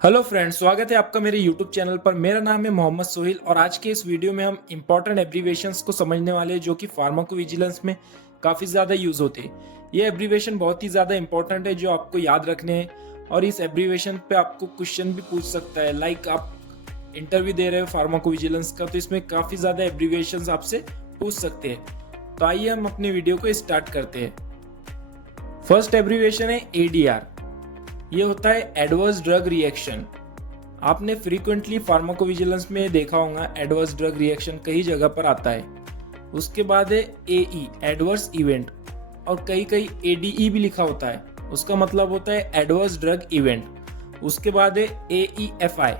Hello friends, स्वागत है आपका मेरे यूट्यूब चैनल पर। मेरा नाम है मोहम्मद सोहिल और आज के इस वीडियो में हम इंपॉर्टेंट एब्रीवेशंस को समझने वाले हैं जो कि फार्माकोविजिलेंस में काफ़ी ज़्यादा यूज़ होते हैं। ये एब्रीवेशन बहुत ही ज़्यादा इंपॉर्टेंट है जो आपको याद रखने हैं और इस एब्रीवेशन पे आपको क्वेश्चन भी पूछ सकता है। लाइक आप इंटरव्यू दे रहे हो फार्माकोविजिलेंस का तो इसमें काफ़ी ज़्यादा एब्रीवेशंस आपसे पूछ सकते हैं। तो आइए हम अपने वीडियो को स्टार्ट करते हैं। फर्स्ट एब्रीवेशन है ADR। ये होता है एडवर्स ड्रग रिएक्शन। आपने फ्रीक्वेंटली फार्माकोविजिलेंस में देखा होगा एडवर्स ड्रग रिएक्शन कई जगह पर आता है। उसके बाद है AE एडवर्स इवेंट और कई कई ADE भी लिखा होता है, उसका मतलब होता है एडवर्स ड्रग इवेंट। उसके बाद है AEFI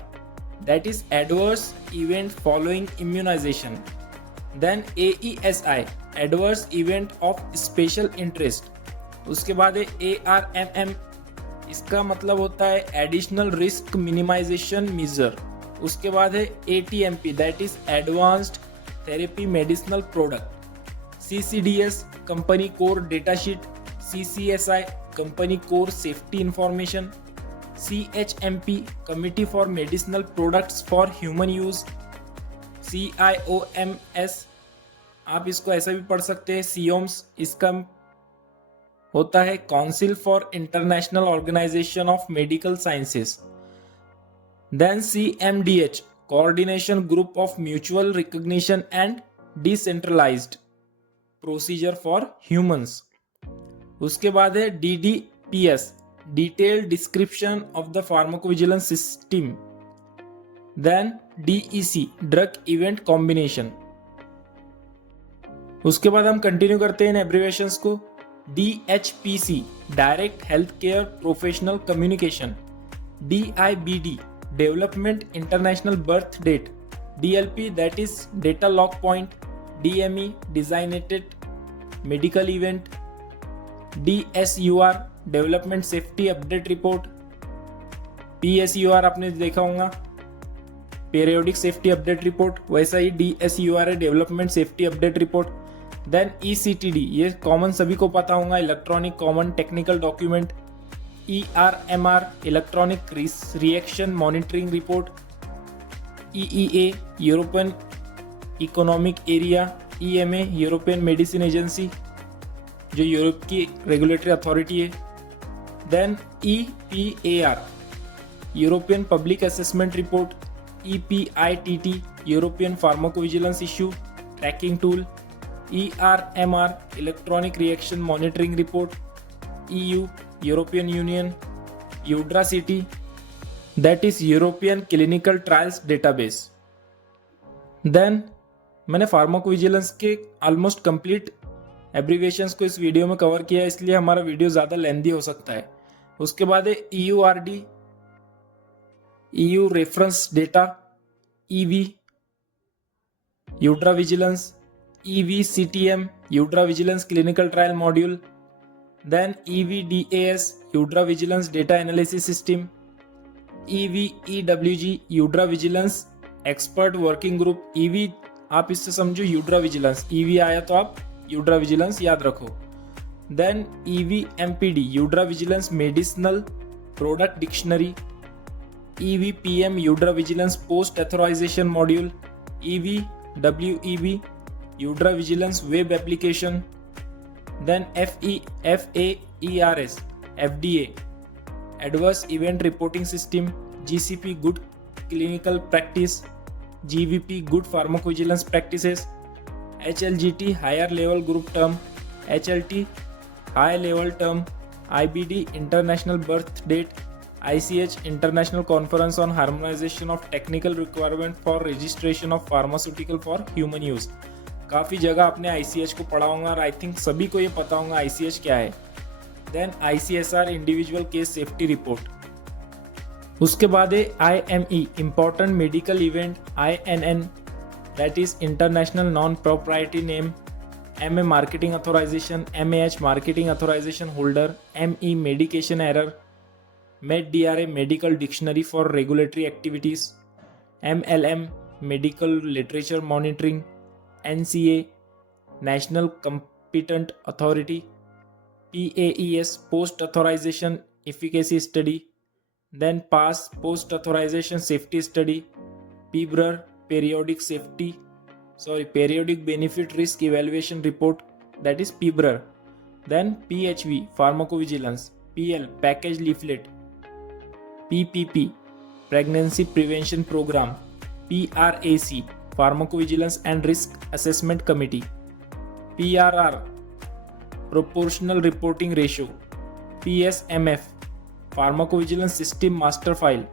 that is adverse event following immunisation. Then AESI adverse event of special interest. उसके बाद है ARMM, इसका मतलब होता है एडिशनल रिस्क मिनिमाइजेशन मेजर। उसके बाद है ATMP that is advanced therapy medicinal product. CCDS company core data sheet. CCSI company core safety information. CHMP committee for medicinal products for human use. CIOMS आप इसको ऐसा भी पढ़ सकते हैं CIOMS, इसका होता है council for international organisation of medical sciences. Then CMDH coordination group of mutual recognition and decentralised procedure for humans. उसके बाद है DDPS detailed description of the pharmacovigilance system. Then DEC drug event combination. उसके बाद हम continue करते हैं abbreviations को। DHPC direct health care professional communication. DIBD development international birth date. DLP that is data lock point. DME designated medical event. DSUR development safety update report. PSUR आपने देखा होगा periodic safety update report, वैसा ही DSUR है development safety update report. Then ECTD ये common सभी को पता होगा electronic common technical document. ERMR electronic reaction monitoring report. EEA European economic area. EMA European medicine agency जो यूरोप की रेगुलेटरी अथॉरिटी है। Then EPAR European public assessment report. EPITT European pharmacovigilance issue tracking tool. ERMR electronic reaction monitoring report. EU European union. यूड्रासिटी that is European clinical trials database. Then मैंने pharmacovigilance के almost complete abbreviations को इस video में cover किया है, इसलिए हमारा video ज़्यादा लेंदी हो सकता है। उसके बाद है EURD EU reference data. EV EudraVigilance. EVCTM EudraVigilance clinical trial module. Then EVDAS EudraVigilance data analysis system. EVEWG EudraVigilance expert working group. EV आप इससे समझो यूड्रा विजिलेंस, EV आया तो आप यूड्रा विजिलेंस याद रखो। Then EVMPD EudraVigilance medicinal product dictionary. EVPM EudraVigilance post authorisation module. EVWEB EudraVigilance web application. Then FAERS FDA adverse event reporting system. GCP good clinical practice. GVP good pharmacovigilance practices. HLGT higher level group term. HLT high level term. IBD international birth date. ICH international conference on harmonisation of technical requirement for registration of pharmaceutical for human use. काफ़ी जगह आपने ICH को पढ़ा होगा और I think सभी को ये पता होगा ICH क्या है। Then ICSR individual case safety report. उसके बाद है IME important medical event. INN that is international non proprietary name. MA marketing authorisation. MAH marketing authorisation holder. ME medication error. MED-DRA medical dictionary for regulatory activities. MLM medical literature monitoring. NCA national competent authority. PAES post authorisation efficacy study. then pass post authorization safety study, PBRR periodic benefit risk evaluation report, that is PBRR, then PHV pharmacovigilance, PL package leaflet, PPP pregnancy prevention program, PRAC pharmacovigilance and risk assessment committee, PRR proportional reporting ratio, PSMF pharmacovigilance system master file,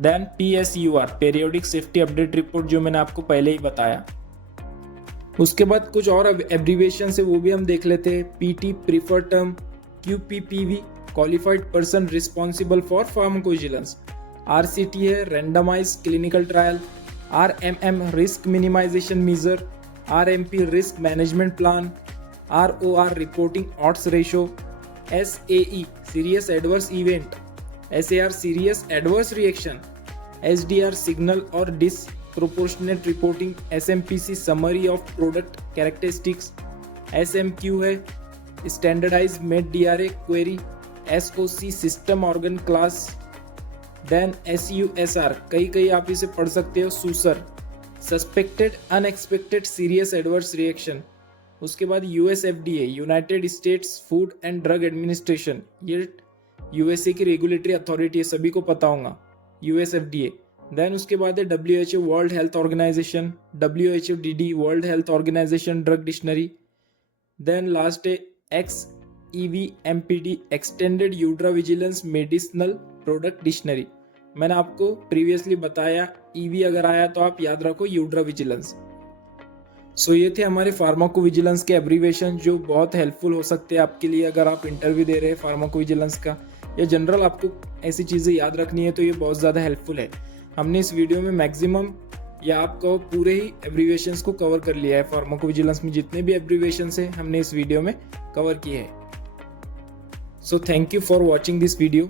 then PSUR periodic safety update report जो मैंने आपको पहले ही बताया। उसके बाद कुछ और abbreviation है वो भी हम देख लेते हैं। PT preferred term, QPPV qualified person responsible for pharmacovigilance, RCT है randomized clinical trial, RMM risk minimization measure, RMP risk management plan, ROR reporting odds ratio, SAE serious adverse event, SAR serious adverse reaction, SDR signal or disproportionate reporting, SMPC summary of product characteristics, SMQ है standardized med DRA query, SOC system organ class, then SUSR कई आप इसे पढ़ सकते हो, SUSR suspected unexpected serious adverse reaction। उसके बाद USFDA United states food and drug administration, ये यूएसए की रेगुलेटरी अथॉरिटी है, सभी को पता होगा USFDA। देन उसके बाद है WHO world health organization, WHODD world health organization drug dictionary. Then last है XEVMPD extended Eudra vigilance medicinal product dictionary. मैंने आपको प्रीवियसली बताया EV अगर आया तो आप याद रखो यूट्रा विजिलेंस। सो ये थे हमारे फार्माकोविजिलेंस के एब्रीविएशन जो बहुत हेल्पफुल हो सकते हैं आपके लिए अगर आप इंटरव्यू दे रहे हैं फार्माकोविजिलेंस का, या जनरल आपको ऐसी चीज़ें याद रखनी है तो ये बहुत ज़्यादा हेल्पफुल है। हमने इस वीडियो में मैक्सिमम या आपको पूरे ही एब्रीविएशंस को कवर कर लिया है। फार्माकोविजिलेंस में जितने भी एब्रीविएशंस हैं हमने इस वीडियो में कवर किए हैं। So thank you for watching this video.